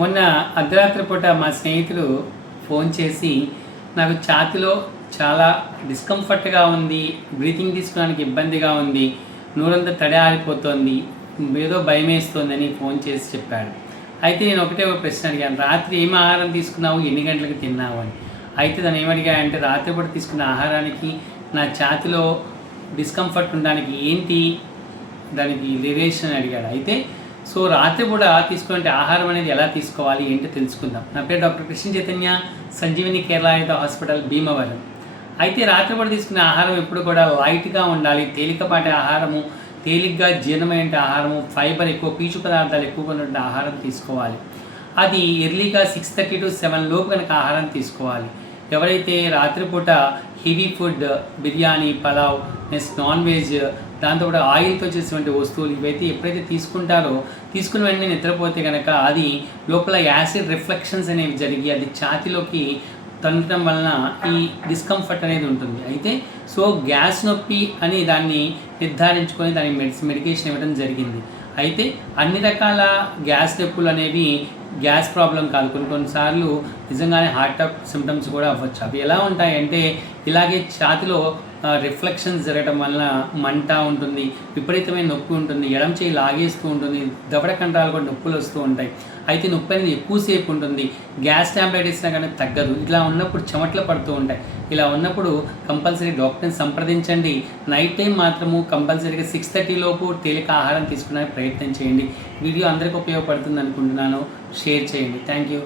మొన్న అర్ధరాత్రి పూట మా స్నేహితులు ఫోన్ చేసి నాకు ఛాతీలో చాలా డిస్కంఫర్ట్గా ఉంది, బ్రీతింగ్ తీసుకోవడానికి ఇబ్బందిగా ఉంది, నోరంతా తడి ఆరిపోతుంది, ఏదో భయం వేస్తోందని ఫోన్ చేసి చెప్పాడు. అయితే నేను ఒకటే ఒక ప్రశ్న అడిగాను, రాత్రి ఏం ఆహారం తీసుకున్నావు, ఎన్ని గంటలకు తిన్నావు అని. అయితే దాన్ని ఏమడిగాయంటే, రాత్రిపూట తీసుకున్న ఆహారానికి నా ఛాతీలో డిస్కంఫర్ట్ ఉండడానికి ఏంటి దానికి రిలేషన్ అడిగాడు. అయితే సో రాత్రిపూట తీసుకునే ఆహారం అనేది ఎలా తీసుకోవాలి ఏంటో తెలుసుకుందాం. నా పేరు డాక్టర్ కృష్ణ చైతన్య, సంజీవిని కేరళ హాస్పిటల్, భీమవరం. అయితే రాత్రిపూట తీసుకునే ఆహారం ఎప్పుడు కూడా లైట్గా ఉండాలి, తేలికపాటి ఆహారము, తేలిగ్గా జీర్ణమైన ఆహారము, ఫైబర్ ఎక్కువ, పీచు పదార్థాలు ఎక్కువగా ఉన్న ఆహారం తీసుకోవాలి. అది ఎర్లీగా 6:30 to 7 లోపు కనుక ఆహారం తీసుకోవాలి. ఎవరైతే రాత్రిపూట heavy food, biryani, pulao, next non veg, దాంతో కూడా ఆయిల్తో చేసినటువంటి వస్తువులు ఇవైతే ఎప్పుడైతే తీసుకుంటారో, తీసుకున్న వెంటనే నిద్రపోతే కనుక అది లోపల యాసిడ్ రిఫ్లెక్షన్స్ అనేవి జరిగి అది ఛాతీలోకి తన్నడం వలన ఈ డిస్కంఫర్ట్ అనేది ఉంటుంది. అయితే సో గ్యాస్ నొప్పి అని దాన్ని నిర్ధారించుకొని దానికి మెడికేషన్ ఇవ్వడం జరిగింది. అయితే అన్ని రకాల గ్యాస్ నొప్పులు అనేవి గ్యాస్ ప్రాబ్లం కాదు, కొన్నిసార్లు నిజంగానే హార్ట్ అటాక్ సిమ్టమ్స్ కూడా అవ్వచ్చు. అవి ఎలా ఉంటాయంటే, ఇలాగే ఛాతీలో రిఫ్లెక్షన్స్ జరగడం వలన మంట ఉంటుంది, విపరీతమైన నొప్పి ఉంటుంది, ఎడమ చేయి లాగేస్తూ ఉంటుంది, దవడ కండరాలు కూడా నొప్పులు వస్తూ ఉంటాయి. అయితే నొప్పి అనేది ఎక్కువసేపు ఉంటుంది, గ్యాస్ ట్యాబ్లెట్ ఇచ్చినా కానీ తగ్గదు. ఇలా ఉన్నప్పుడు చెమటలు పడుతూ ఉంటాయి. ఇలా ఉన్నప్పుడు కంపల్సరీ డాక్టర్ని సంప్రదించండి. నైట్ టైం మాత్రము కంపల్సరీగా 6:30 లోపు తేలిక ఆహారం తీసుకునే ప్రయత్నం చేయండి. వీడియో అందరికీ ఉపయోగపడుతుంది అనుకుంటున్నాను. షేర్ చేయండి. Thank you.